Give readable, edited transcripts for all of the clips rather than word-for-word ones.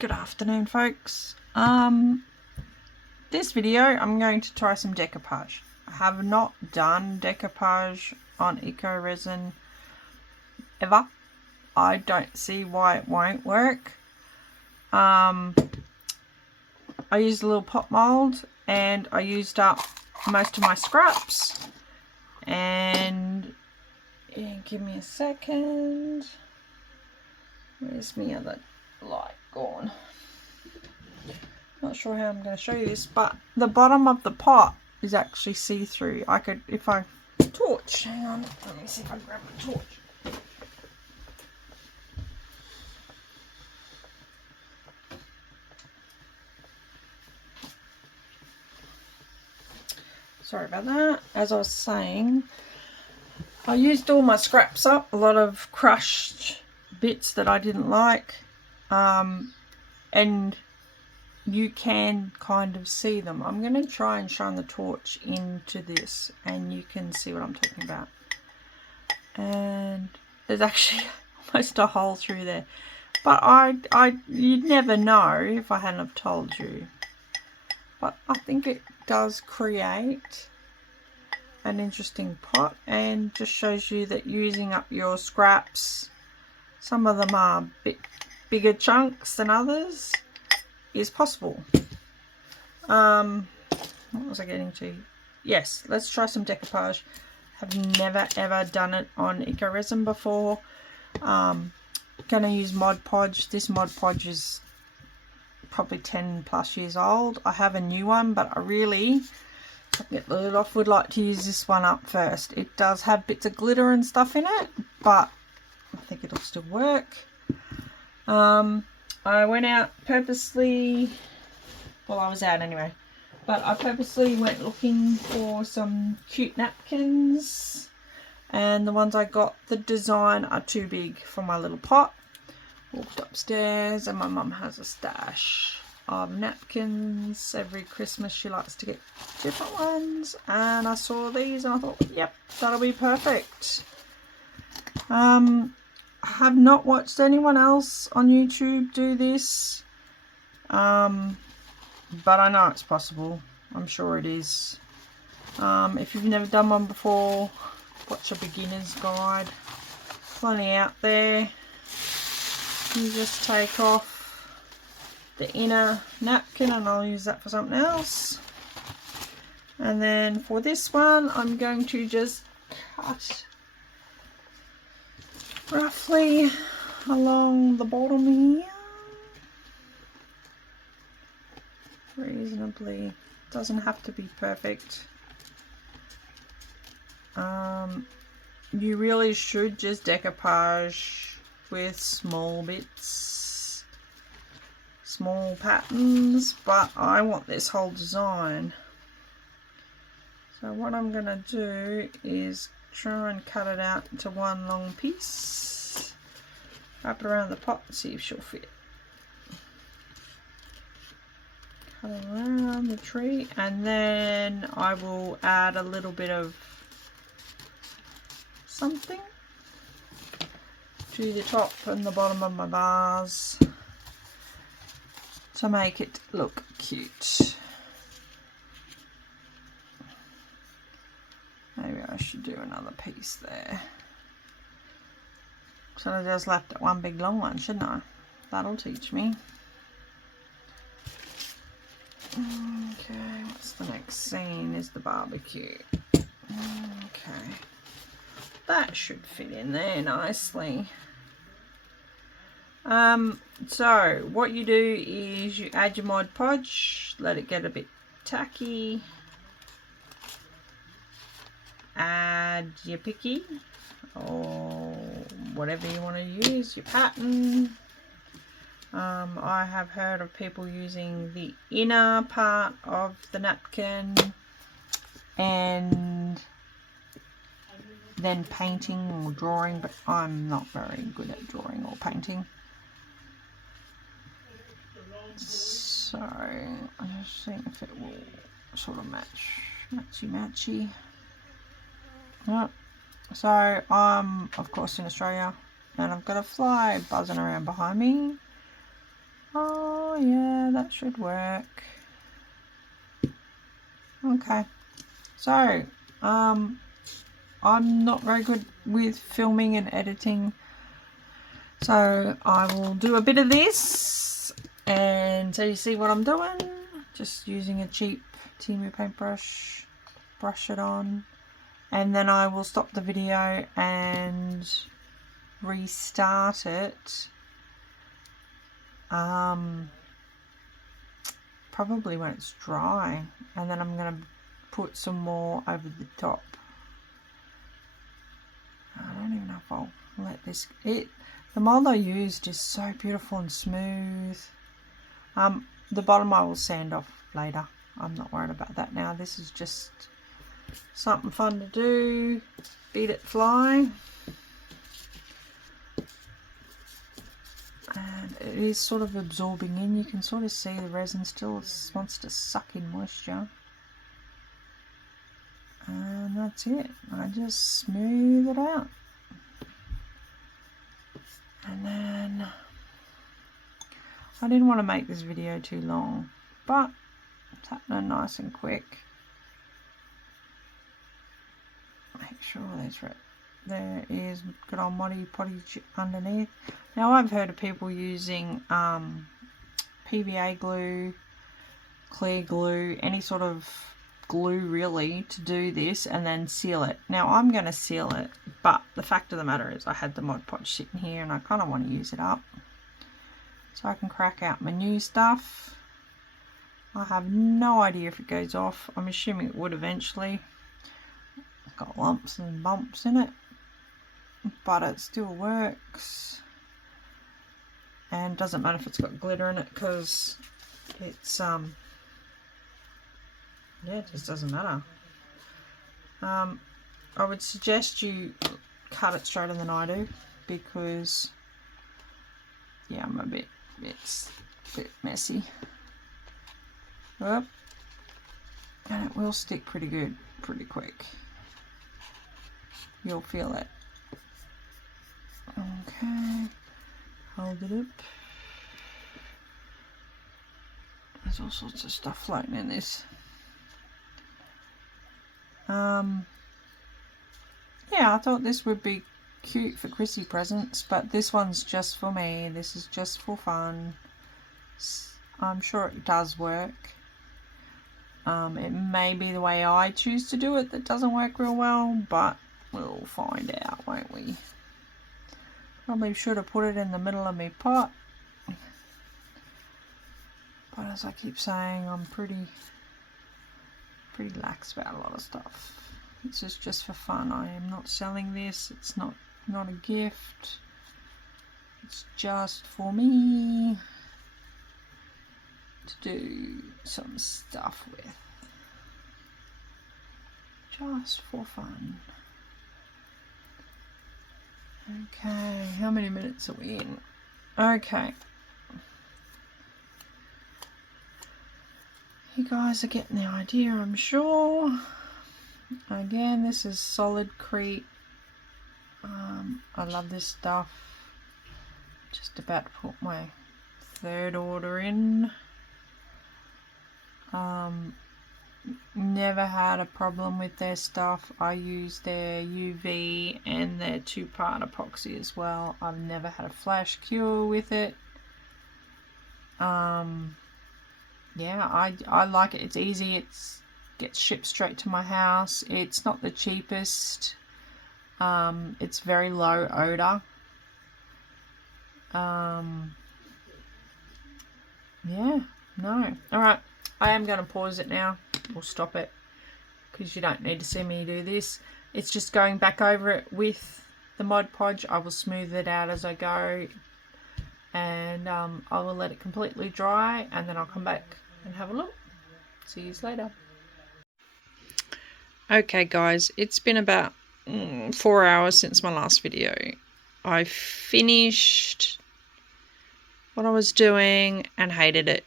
Good afternoon, folks. This video I'm going to try some decoupage. I have not done decoupage on eco resin ever. I don't see why it won't work. I used a little pot mold and I used up most of my scraps, and give me a second. Where's my other light gone? Not sure how I'm going to show you this, but the bottom of the pot is actually see-through. I could, if I torch, hang on, let me see if I can grab a torch. Sorry about that. As I was saying, I used all my scraps up, a lot of crushed bits that I didn't like, and you can kind of see them. I'm going to try and shine the torch into this and you can see what I'm talking about. And there's actually almost a hole through there, but you'd never know if I hadn't have told you. But I think it does create an interesting pot and just shows you that using up your scraps, some of them are a bit bigger chunks than others, is possible. What was I getting to? Yes, let's try some decoupage. Have never ever done it on eco resin before. Gonna use Mod Podge. This Mod Podge is probably 10 plus years old. I have a new one, but I really, if I can get the lid off, would like to use this one up first. It does have bits of glitter and stuff in it, but I think it'll still work. I went out purposely, well, I was out anyway, but I purposely went looking for some cute napkins, and the ones I got, the design are too big for my little pot. Walked upstairs and my mum has a stash of napkins. Every Christmas she likes to get different ones, and I saw these and I thought, yep, that'll be perfect. I have not watched anyone else on YouTube do this, but I know it's possible. I'm sure it is. If you've never done one before, watch a beginner's guide. Plenty out there. You just take off the inner napkin, and I'll use that for something else. And then for this one, I'm going to just cut roughly along the bottom here, reasonably. Doesn't have to be perfect. You really should just decoupage with small bits, small patterns, but I want this whole design. So what I'm gonna do is try and cut it out into one long piece, wrap it around the pot and see if she'll fit. Cut around the tree, and then I will add a little bit of something to the top and the bottom of my vase to make it look cute. Maybe I should do another piece there. So I just left it one big long one, shouldn't I? That'll teach me. Okay, what's the next scene? Is the barbecue. Okay. That should fit in there nicely. So what you do is you add your Mod Podge, let it get a bit tacky. Add your picky or whatever you want to use, your pattern. I have heard of people using the inner part of the napkin and then painting or drawing, but I'm not very good at drawing or painting. So I'm just seeing if it will sort of matchy. Yep. So I'm of course in Australia, and I've got a fly buzzing around behind me. yeah, that should work. Okay, so I'm not very good with filming and editing, so I will do a bit of this and so you see what I'm doing. Just using a cheap Timu paintbrush, brush it on, and then I will stop the video and restart it probably when it's dry, and then I'm going to put some more over the top. I don't even know if I'll let this, the mold I used is so beautiful and smooth. The bottom I will sand off later. I'm not worried about that now. This is just something fun to do. Beat it fly. And it is sort of absorbing in. You can sort of see the resin still wants to suck in moisture. And that's it. I just smooth it out. And then I didn't want to make this video too long, but it's happening nice and quick. Make sure there is good old Moddy Poddy underneath. Now I've heard of people using PVA glue, clear glue, any sort of glue really to do this and then seal it. Now I'm going to seal it, but the fact of the matter is I had the Mod Podge sitting here and I kind of want to use it up so I can crack out my new stuff. I have no idea if it goes off. I'm assuming it would eventually. It's got lumps and bumps in it, but it still works. And doesn't matter if it's got glitter in it because it's yeah, it just doesn't matter. I would suggest you cut it straighter than I do because yeah, I'm a bit messy. Up. And it will stick pretty good, pretty quick. You'll feel it. Okay, hold it up. There's all sorts of stuff floating in this. Yeah, I thought this would be cute for Chrissy presents, but this one's just for me. This is just for fun. I'm sure it does work. It may be the way I choose to do it that doesn't work real well, but we'll find out, won't we? Probably should have put it in the middle of my pot. But as I keep saying, I'm pretty lax about a lot of stuff. This is just for fun. I am not selling this. It's not a gift. It's just for me to do some stuff with. Just for fun. Okay, how many minutes are we in? Okay. You guys are getting the idea, I'm sure. Again, this is Solidcrete. I love this stuff. Just about to put my third order in. Never had a problem with their stuff. I use their UV and their 2-part epoxy as well. I've never had a flash cure with it. Yeah, I like it. It's easy. It gets shipped straight to my house. It's not the cheapest. It's very low odor. Yeah, no. Alright, I am going to pause it now. We'll stop it because you don't need to see me do this. It's just going back over it with the Mod Podge. I will smooth it out as I go, and I will let it completely dry, and then I'll come back and have a look. See you later. Okay guys, it's been about 4 hours since my last video. I finished what I was doing and hated it.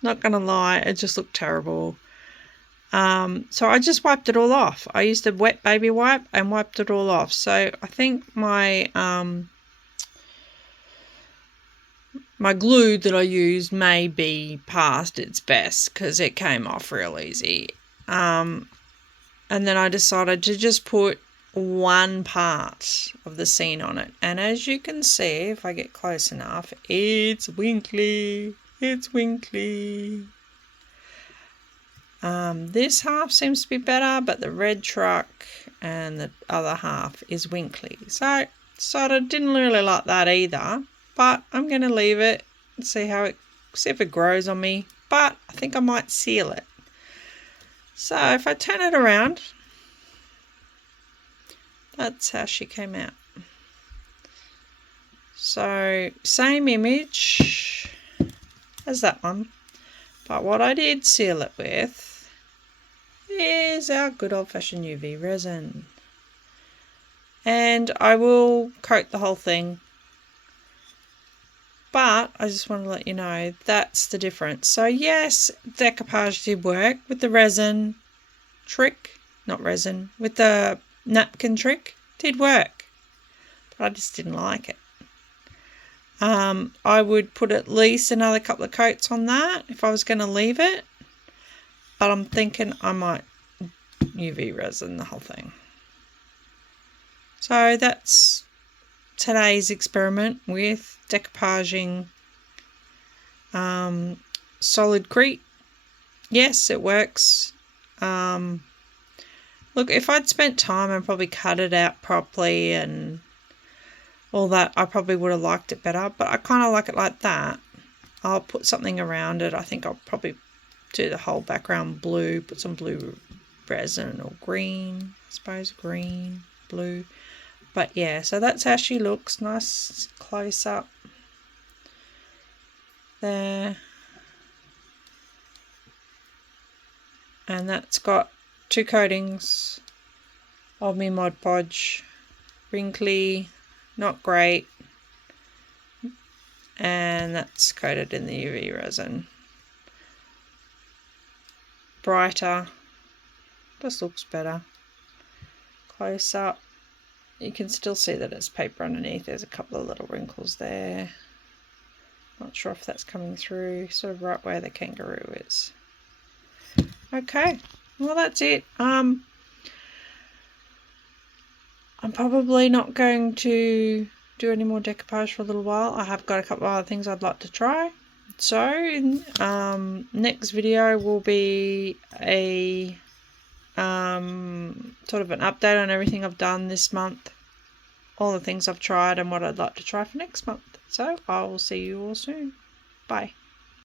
Not gonna lie, it just looked terrible. So I just wiped it all off. I used a wet baby wipe and wiped it all off. So I think my my glue that I used may be past its best because it came off real easy. And then I decided to just put one part of the scene on it. And as you can see, if I get close enough, it's winkly. It's winkly. This half seems to be better, but the red truck and the other half is winkly. So sort of didn't really like that either, but I'm going to leave it and see if it grows on me. But I think I might seal it. So if I turn it around, that's how she came out. So same image as that one, but what I did seal it with is our good old-fashioned UV resin. And I will coat the whole thing, but I just want to let you know that's the difference. So yes, decoupage did work with the resin trick, not resin, with the napkin trick, did work, but I just didn't like it. I would put at least another couple of coats on that if I was going to leave it, but I'm thinking I might UV resin the whole thing. So that's today's experiment with decoupaging Solidcrete. Yes, it works. Look, if I'd spent time and probably cut it out properly and all that, I probably would have liked it better, but I kind of like it like that. I'll put something around it. I think I'll probably do the whole background blue, put some blue resin or green, I suppose, green, blue. But yeah, so that's how she looks. Nice close up there. And that's got 2 coatings of me Mod Podge. Wrinkly, not great. And that's coated in the UV resin. Brighter, just looks better. Close up, you can still see that it's paper underneath. There's a couple of little wrinkles there. Not sure if that's coming through, sort of right where the kangaroo is. Okay, well that's it. I'm probably not going to do any more decoupage for a little while. I have got a couple of other things I'd like to try. So next video will be a sort of an update on everything I've done this month, all the things I've tried and what I'd like to try for next month. So I will see you all soon. Bye.